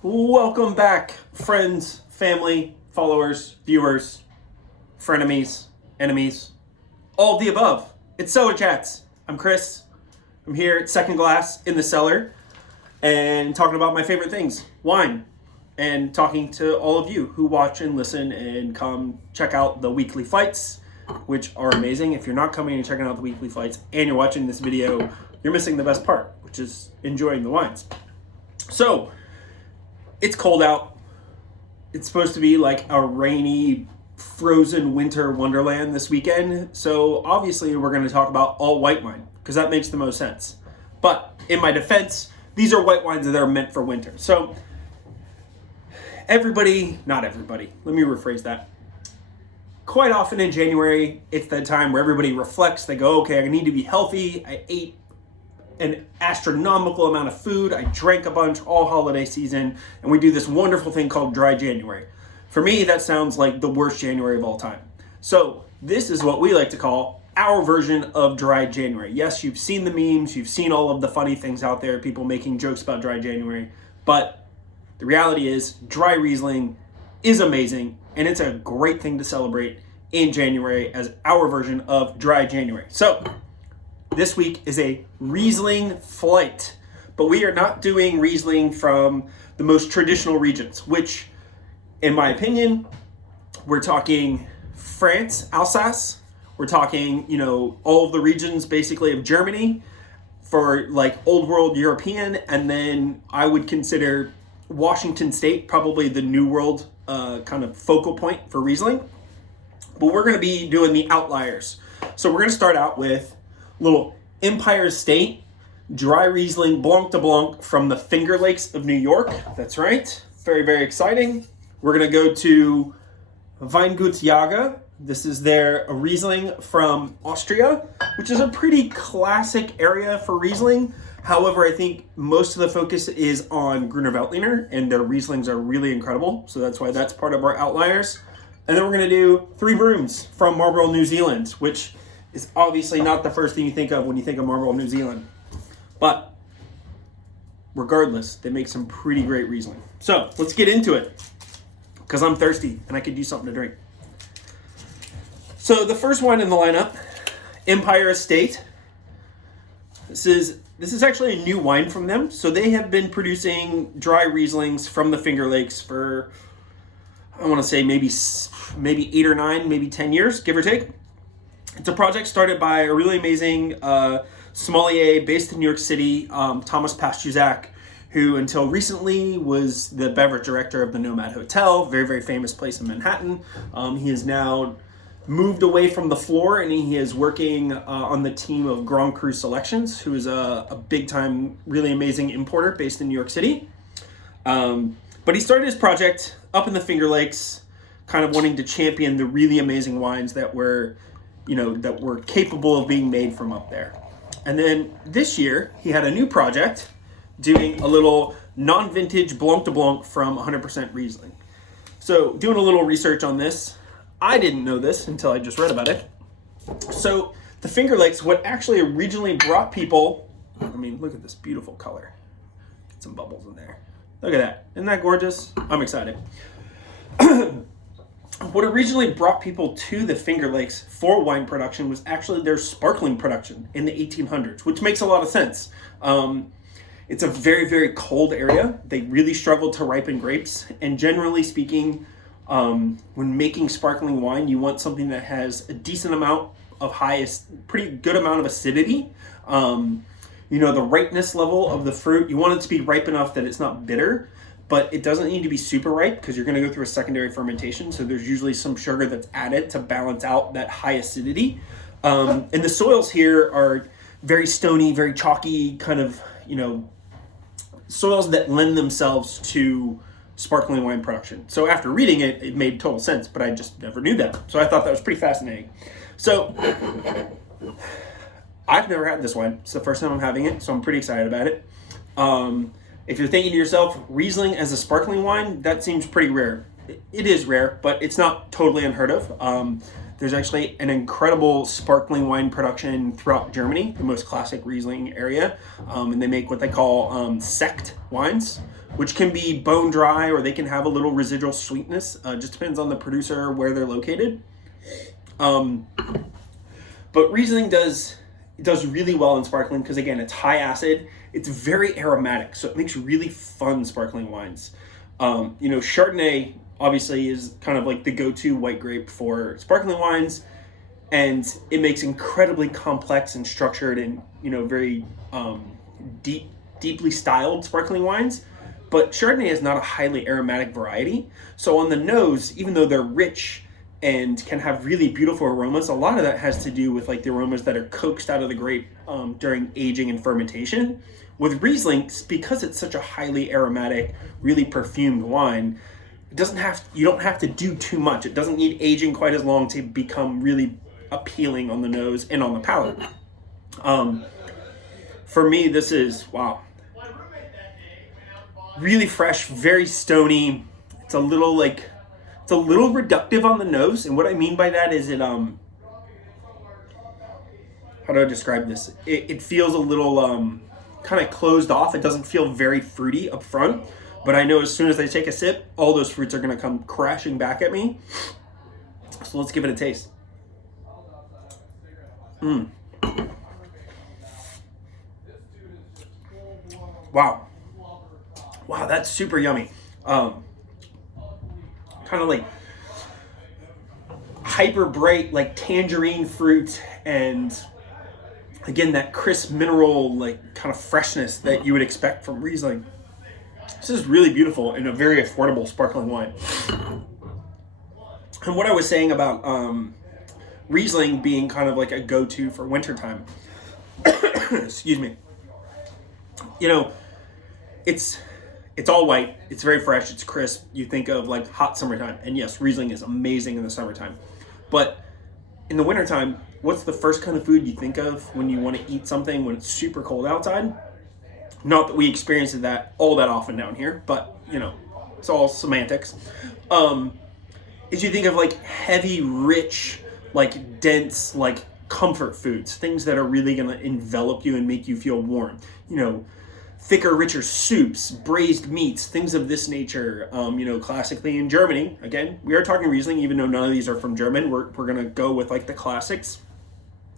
Welcome back, friends, family, followers, viewers, frenemies, enemies, all of the above. It's Cellar Chats. I'm Chris. I'm here at Second Glass in the cellar and talking about my favorite things, wine, and talking to all of you who watch and listen and come check out the weekly fights, which are amazing. If you're not coming and checking out the weekly fights and you're watching this video, you're missing the best part, which is enjoying the wines. So, it's cold out. It's supposed to be like a rainy, frozen winter wonderland this weekend. So obviously we're going to talk about all white wine because that makes the most sense. But in my defense, these are white wines that are meant for winter. So not everybody, let me rephrase that. Quite often in January, it's that time where everybody reflects. They go, okay, I need to be healthy. I ate an astronomical amount of food. I drank a bunch all holiday season, and we do this wonderful thing called dry January. For me, that sounds like the worst January of all time. So this is what we like to call our version of dry January. Yes, you've seen the memes, you've seen all of the funny things out there, people making jokes about dry January, but the reality is dry Riesling is amazing, and it's a great thing to celebrate in January as our version of dry January. So this week is a Riesling flight, but we are not doing Riesling from the most traditional regions, which, in my opinion, we're talking France, Alsace, we're talking, all of the regions basically of Germany for like old world European, and then I would consider Washington State probably the new world kind of focal point for Riesling. But we're going to be doing the outliers. So we're going to start out with little Empire State dry Riesling Blanc de Blanc from the Finger Lakes of New York. That's right. Very, very exciting. We're going to go to Weingut Jager. This is their Riesling from Austria, which is a pretty classic area for Riesling. However, I think most of the focus is on Gruner Veltliner, and their Rieslings are really incredible. So that's why that's part of our outliers. And then we're going to do Three Brooms from Marlborough, New Zealand, which is obviously not the first thing you think of when you think of Marlborough, New Zealand. But regardless, they make some pretty great Riesling. So let's get into it, because I'm thirsty and I could use something to drink. So the first wine in the lineup, Empire Estate. This is actually a new wine from them. So they have been producing dry Rieslings from the Finger Lakes for, I want to say maybe 8 or 9, maybe 10 years, give or take. It's a project started by a really amazing sommelier based in New York City, Thomas Pastuzak, who until recently was the beverage director of the Nomad Hotel, very, very famous place in Manhattan. He has now moved away from the floor, and he is working on the team of Grand Cru Selections, who is a big-time, really amazing importer based in New York City. But he started his project up in the Finger Lakes, kind of wanting to champion the really amazing wines that were capable of being made from up there. And then this year, he had a new project doing a little non-vintage Blanc de Blanc from 100% Riesling. So doing a little research on this, I didn't know this until I just read about it. So the Finger Lakes, what actually originally brought people, look at this beautiful color. Get some bubbles in there. Look at that. Isn't that gorgeous? I'm excited. What originally brought people to the Finger Lakes for wine production was actually their sparkling production in the 1800s, which makes a lot of sense. It's a very, very cold area. They really struggled to ripen grapes. And generally speaking, when making sparkling wine, you want something that has a decent amount of pretty good amount of acidity. The ripeness level of the fruit, you want it to be ripe enough that it's not bitter, but it doesn't need to be super ripe because you're going to go through a secondary fermentation. So there's usually some sugar that's added to balance out that high acidity. And the soils here are very stony, very chalky, kind of, soils that lend themselves to sparkling wine production. So after reading it, it made total sense, but I just never knew that. So I thought that was pretty fascinating. So I've never had this wine. It's the first time I'm having it, so I'm pretty excited about it. If you're thinking to yourself, Riesling as a sparkling wine, that seems pretty rare. It is rare, but it's not totally unheard of. There's actually an incredible sparkling wine production throughout Germany, the most classic Riesling area. And they make what they call sect wines, which can be bone dry or they can have a little residual sweetness. Just depends on the producer, where they're located. But Riesling does really well in sparkling because, again, it's high acid. It's very aromatic, so it makes really fun sparkling wines. Chardonnay obviously is kind of like the go-to white grape for sparkling wines, and it makes incredibly complex and structured and very deeply styled sparkling wines. But Chardonnay is not a highly aromatic variety, so on the nose, even though they're rich and can have really beautiful aromas, a lot of that has to do with like the aromas that are coaxed out of the grape during aging and fermentation. With Riesling, because it's such a highly aromatic, really perfumed wine, you don't have to do too much. It doesn't need aging quite as long to become really appealing on the nose and on the palate. For me, this is, wow, really fresh, very stony. It's a little reductive on the nose, and what I mean by that is how do I describe this? It feels a little kind of closed off. It doesn't feel very fruity up front, but I know as soon as I take a sip, all those fruits are going to come crashing back at me. So let's give it a taste. Wow, that's super yummy. Kind of like hyper bright, like tangerine fruit, and again, that crisp mineral, like kind of freshness that you would expect from Riesling. This is really beautiful and a very affordable sparkling wine. And what I was saying about Riesling being kind of like a go-to for wintertime, excuse me, it's all white, it's very fresh, it's crisp. You think of like hot summertime, and yes, Riesling is amazing in the summertime. But in the wintertime, what's the first kind of food you think of when you want to eat something when it's super cold outside? Not that we experience that all that often down here, but it's all semantics. Is you think of like heavy, rich, like dense, like comfort foods, things that are really going to envelop you and make you feel warm. Thicker, richer soups, braised meats, things of this nature. Classically in Germany, again, we are talking Riesling, even though none of these are from German. We're going to go with like the classics.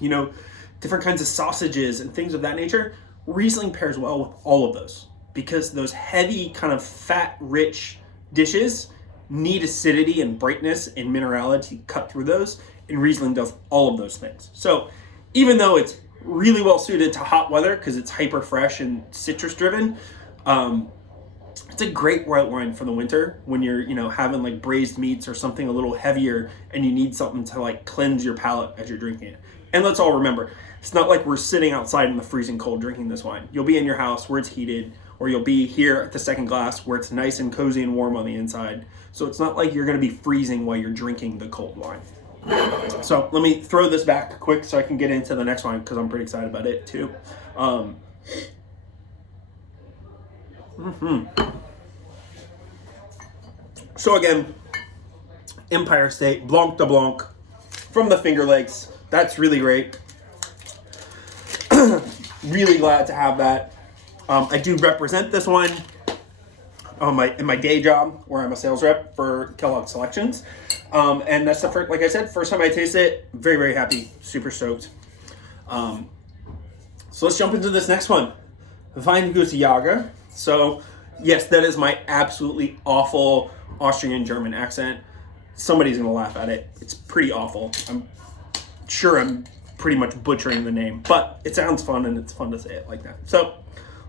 Different kinds of sausages and things of that nature. Riesling pairs well with all of those because those heavy, kind of fat, rich dishes need acidity and brightness and minerality to cut through those, and Riesling does all of those things. So even though it's really well suited to hot weather because it's hyper fresh and citrus driven, it's a great white wine for the winter when you're having like braised meats or something a little heavier and you need something to like cleanse your palate as you're drinking it. And let's all remember, it's not like we're sitting outside in the freezing cold drinking this wine. You'll be in your house where it's heated, or you'll be here at the second glass where it's nice and cozy and warm on the inside. So it's not like you're going to be freezing while you're drinking the cold wine. So let me throw this back quick so I can get into the next one because I'm pretty excited about it too. So again, Empire State, Blanc de Blanc from the Finger Lakes. That's really great. Really glad to have that. I do represent this one in my day job where I'm a sales rep for Kellogg Selections. And that's the first, like I said, first time I taste it. Very, very happy. Super stoked. So let's jump into this next one. Weingutjager. So yes, that is my absolutely awful Austrian German accent. Somebody's going to laugh at it. It's pretty awful. I'm sure I'm pretty much butchering the name, but it sounds fun and it's fun to say it like that. So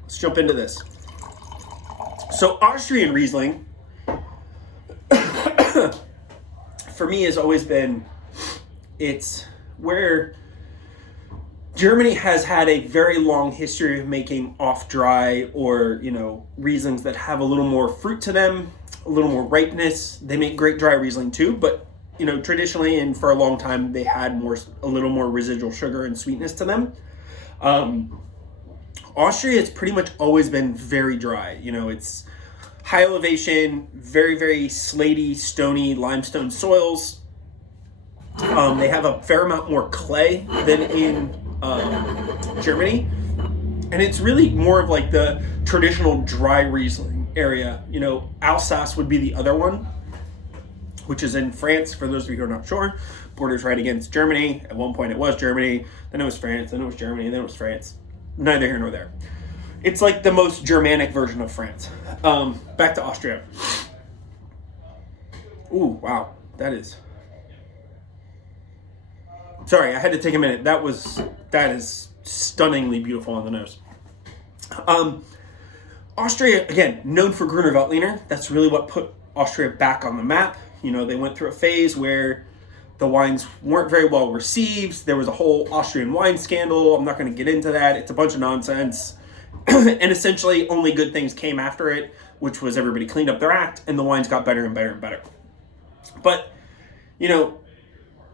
let's jump into this. So Austrian Riesling, for me, has always been, it's where Germany has had a very long history of making off-dry or, Rieslings that have a little more fruit to them, a little more ripeness. They make great dry Riesling too, but, traditionally and for a long time, they had a little more residual sugar and sweetness to them. Austria has pretty much always been very dry. It's high elevation, very, very slaty, stony limestone soils. They have a fair amount more clay than in Germany. And it's really more of like the traditional dry Riesling area. You know, Alsace would be the other one, which is in France, for those of you who are not sure. Borders right against Germany. At one point it was Germany, then it was France, then it was Germany, then it was France. Neither here nor there. It's like the most Germanic version of France. Back to Austria. Ooh, wow. That is... Sorry, I had to take a minute. That is stunningly beautiful on the nose. Austria, again, known for Gruner Veltliner. That's really what put Austria back on the map. You know, they went through a phase where the wines weren't very well received. There was a whole Austrian wine scandal. I'm not going to get into that. It's a bunch of nonsense. And essentially, only good things came after it, which was everybody cleaned up their act, and the wines got better and better and better. But, you know,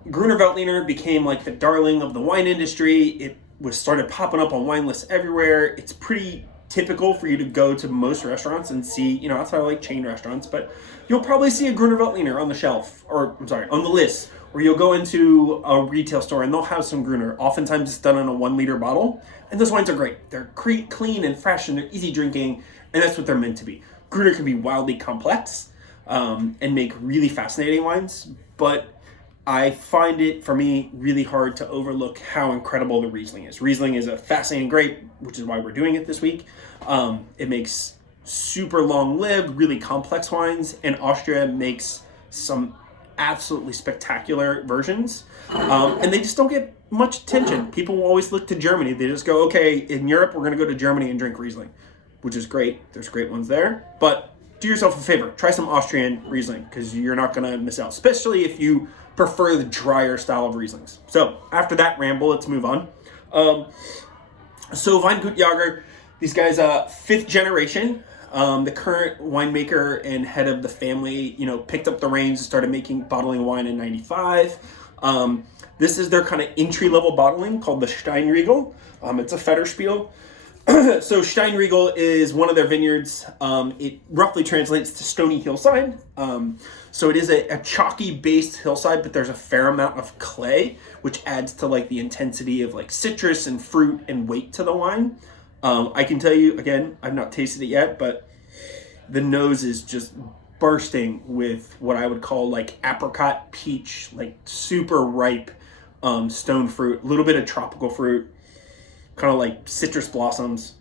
Gruner Veltliner became like the darling of the wine industry. It was started popping up on wine lists everywhere. It's pretty typical for you to go to most restaurants and see, you know, outside of like chain restaurants, but you'll probably see a Gruner Veltliner on the shelf, or I'm sorry, on the list, or you'll go into a retail store and they'll have some Gruner. Oftentimes it's done in a 1 liter bottle, and those wines are great. They're clean and fresh and they're easy drinking, and that's what they're meant to be. Gruner can be wildly complex and make really fascinating wines, but I find it, for me, really hard to overlook how incredible the Riesling is. Riesling is a fascinating grape, which is why we're doing it this week. It makes super long-lived, really complex wines, and Austria makes some absolutely spectacular versions. And they just don't get much attention. People will always look to Germany. They just go, okay, in Europe, we're going to go to Germany and drink Riesling, which is great. There's great ones there. But do yourself a favor. Try some Austrian Riesling, because you're not going to miss out, especially if you prefer the drier style of Rieslings. So after that ramble, let's move on. So Weingut-Jager, these guys, 5th generation. The current winemaker and head of the family, you know, picked up the reins and started bottling wine in 95. This is their kind of entry-level bottling called the Steinriegel. It's a Federspiel. So Steinriegel is one of their vineyards. It roughly translates to stony hillside. So it is a chalky-based hillside, but there's a fair amount of clay, which adds to like the intensity of like citrus and fruit and weight to the wine. I can tell you, again, I've not tasted it yet, but the nose is just bursting with what I would call like apricot, peach, like super ripe stone fruit, a little bit of tropical fruit, kind of like citrus blossoms.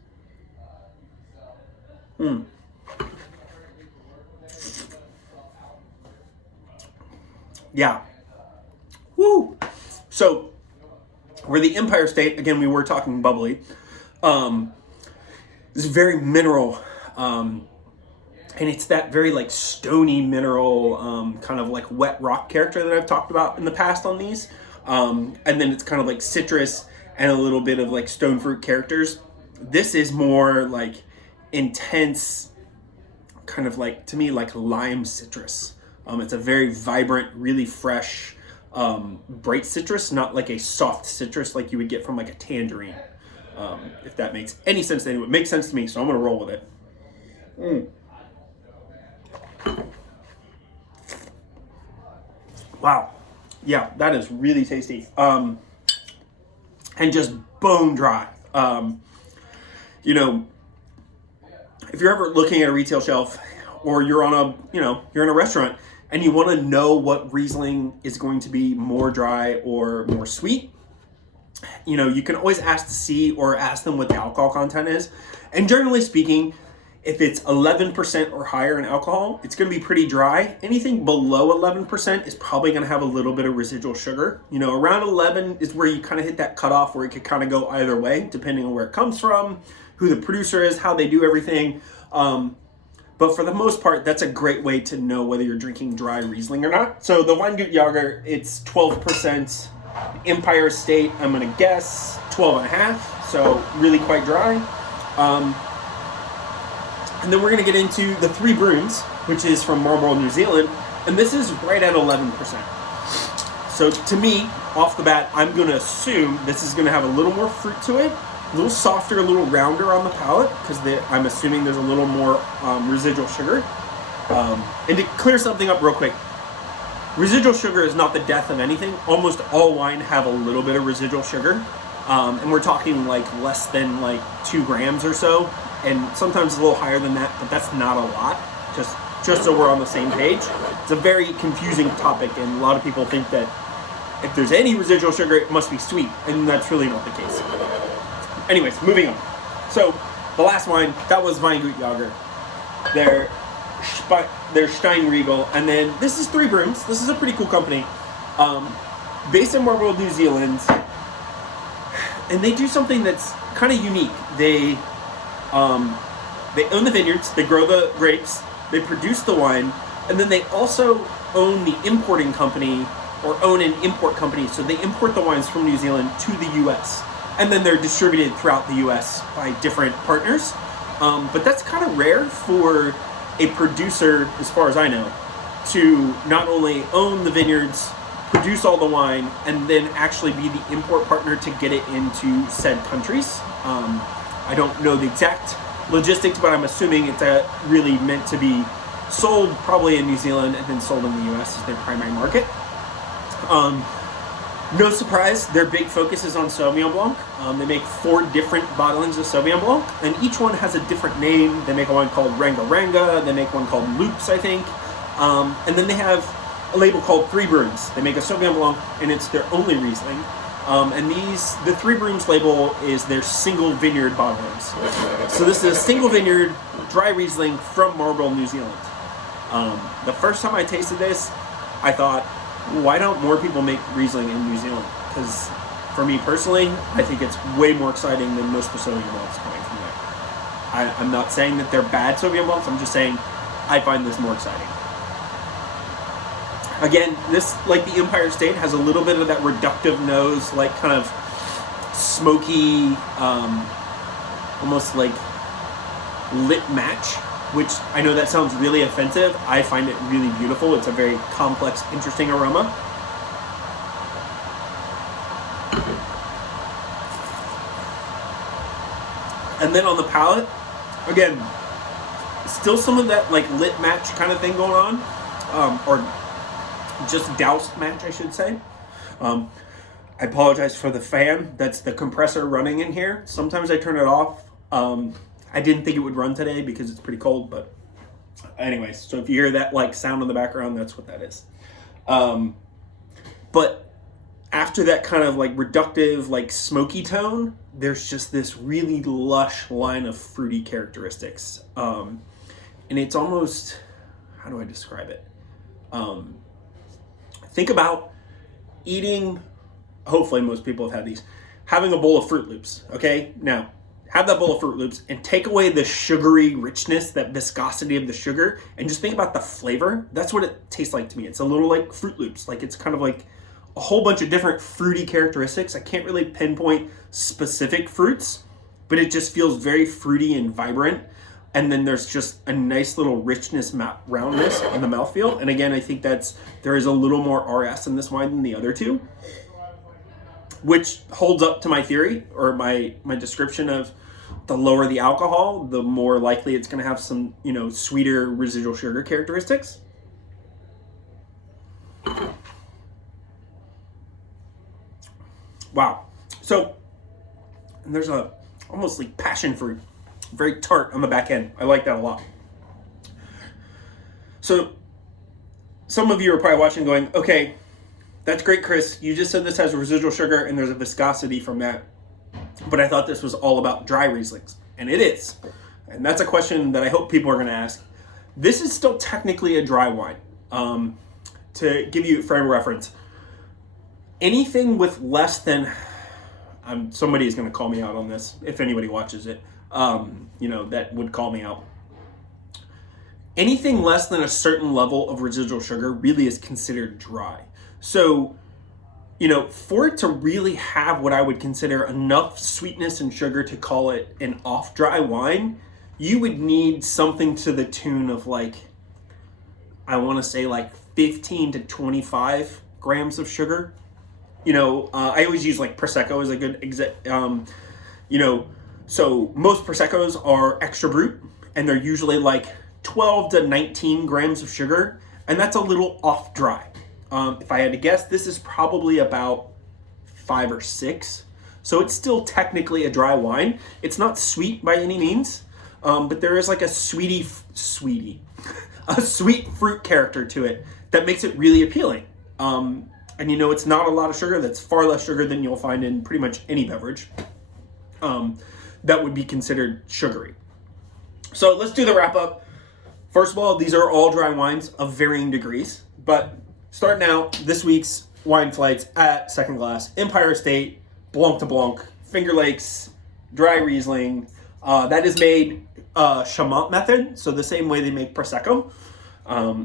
Yeah. Woo! So, we're the Empire State. Again, we were talking bubbly. This is very mineral. And it's that very like stony mineral, kind of like wet rock character that I've talked about in the past on these. And then it's kind of like citrus and a little bit of like stone fruit characters. This is more like intense, kind of like, to me, like lime citrus. It's a very vibrant, really fresh, bright citrus, not like a soft citrus like you would get from like a tangerine. If that makes any sense to anyone. It makes sense to me, so I'm going to roll with it. Wow. Yeah, that is really tasty. And just bone dry. You know, if you're ever looking at a retail shelf, or you're in a restaurant and you want to know what Riesling is going to be more dry or more sweet, you know, you can always ask to see or ask them what the alcohol content is. And generally speaking, if it's 11% or higher in alcohol, it's going to be pretty dry. Anything below 11% is probably going to have a little bit of residual sugar. You know, around 11 is where you kind of hit that cutoff where it could kind of go either way, depending on where it comes from, who the producer is, how they do everything. But for the most part, that's a great way to know whether you're drinking dry Riesling or not. So the Weingut-Jager, it's 12%. Empire State, I'm going to guess 12.5. So really quite dry. And then we're going to get into the Three Brooms, which is from Marlborough, New Zealand. And this is right at 11%. So to me, off the bat, I'm going to assume this is going to have a little more fruit to it. A little softer, a little rounder on the palate, because I'm assuming there's a little more residual sugar. And to clear something up real quick, Residual sugar is not the death of anything. Almost all wine have a little bit of residual sugar. And we're talking like less than like 2 grams or so. And sometimes a little higher than that, but that's not a lot. Just so we're on the same page. It's a very confusing topic, and a lot of people think that if there's any residual sugar, it must be sweet, and that's really not the case. Anyways, moving on. So, the last wine, that was Weingut Jager. Their Steinriegel, and then this is Three Brooms. This is a pretty cool company. Based in Marlborough, New Zealand. And they do something that's kind of unique. They own the vineyards, they grow the grapes, they produce the wine, and then they also own the importing company, or own an import company, so they import the wines from New Zealand to the US. And then they're distributed throughout the US by different partners. But that's kind of rare for a producer, as far as I know, to not only own the vineyards, produce all the wine, and then actually be the import partner to get it into said countries. I don't know the exact logistics, but I'm assuming it's really meant to be sold probably in New Zealand and then sold in the US as their primary market. No surprise, their big focus is on Sauvignon Blanc. They make 4 different bottlings of Sauvignon Blanc, and each one has a different name. They make one called Ranga Ranga, they make one called Loops, I think. And then they have a label called Three Brooms. They make a Sauvignon Blanc, and it's their only Riesling. And the Three Brooms label is their single vineyard bottlings. So this is a single vineyard dry Riesling from Marlborough, New Zealand. The first time I tasted this, I thought, why don't more people make Riesling in New Zealand? Because for me personally, I think it's way more exciting than most of the Sauvignon Blancs coming from there. I'm not saying that they're bad Sauvignon Blancs, I'm just saying I find this more exciting. Again, this, like the Empire State, has a little bit of that reductive nose, like kind of smoky, almost like lit match, which I know that sounds really offensive. I find it really beautiful. It's a very complex, interesting aroma. And then on the palate, again, still some of that like lit match kind of thing going on, or just doused match, I should say. I apologize for the fan. That's the compressor running in here. Sometimes I turn it off. I didn't think it would run today because it's pretty cold, but anyways, so if you hear that like sound in the background, that's what that is. But after that kind of like reductive, like smoky tone, there's just this really lush line of fruity characteristics. And it's almost, how do I describe it? Think about eating, hopefully most people have had these, having a bowl of Fruit Loops, okay? Now, have that bowl of Fruit Loops and take away the sugary richness, that viscosity of the sugar, and just think about the flavor. That's what it tastes like to me. It's a little like Fruit Loops. Like it's kind of like a whole bunch of different fruity characteristics. I can't really pinpoint specific fruits, but it just feels very fruity and vibrant. And then there's just a nice little richness, roundness in the mouthfeel. And again, I think there is a little more RS in this wine than the other two, which holds up to my theory, or my description of the lower the alcohol, the more likely it's going to have some, sweeter residual sugar characteristics. Wow. So, and there's a almost like passion fruit, very tart on the back end. I like that a lot. So, some of you are probably watching going, okay, that's great, Chris. You just said this has residual sugar and there's a viscosity from that. But I thought this was all about dry Rieslings. And it is. And that's a question that I hope people are going to ask. This is still technically a dry wine. To give you a frame of reference, anything with less than, somebody is going to call me out on this if anybody watches it, that would call me out. Anything less than a certain level of residual sugar really is considered dry. So, for it to really have what I would consider enough sweetness and sugar to call it an off-dry wine, you would need something to the tune of I want to say 15 to 25 grams of sugar. I always use Prosecco as a good so most Proseccos are extra brut, and they're usually 12 to 19 grams of sugar, and that's a little off dry. If I had to guess, this is probably about 5 or 6. So it's still technically a dry wine. It's not sweet by any means, but there is like a a sweet fruit character to it that makes it really appealing. And it's not a lot of sugar. That's far less sugar than you'll find in pretty much any beverage that would be considered sugary. So let's do the wrap up. First of all, these are all dry wines of varying degrees, but starting out, this week's wine flights at Second Glass: Empire Estate, Blanc de Blanc, Finger Lakes, Dry Riesling. That is made Chamant method, so the same way they make Prosecco.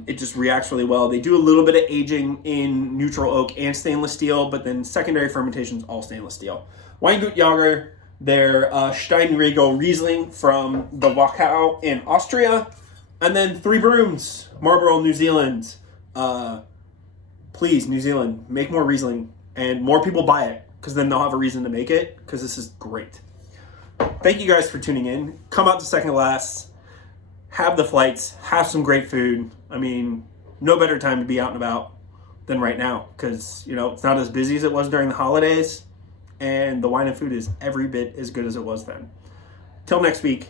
It just reacts really well. They do a little bit of aging in neutral oak and stainless steel, but then secondary fermentations all stainless steel. Weingut Jager, their Steinregel Riesling from the Wachau in Austria, and then Three Brooms, Marlborough, New Zealand. Please, New Zealand, make more Riesling, and more people buy it, because then they'll have a reason to make it, because this is great. Thank you guys for tuning in. Come out to Second Glass, have the flights, have some great food. I mean, no better time to be out and about than right now, because, it's not as busy as it was during the holidays, and the wine and food is every bit as good as it was then. Till next week,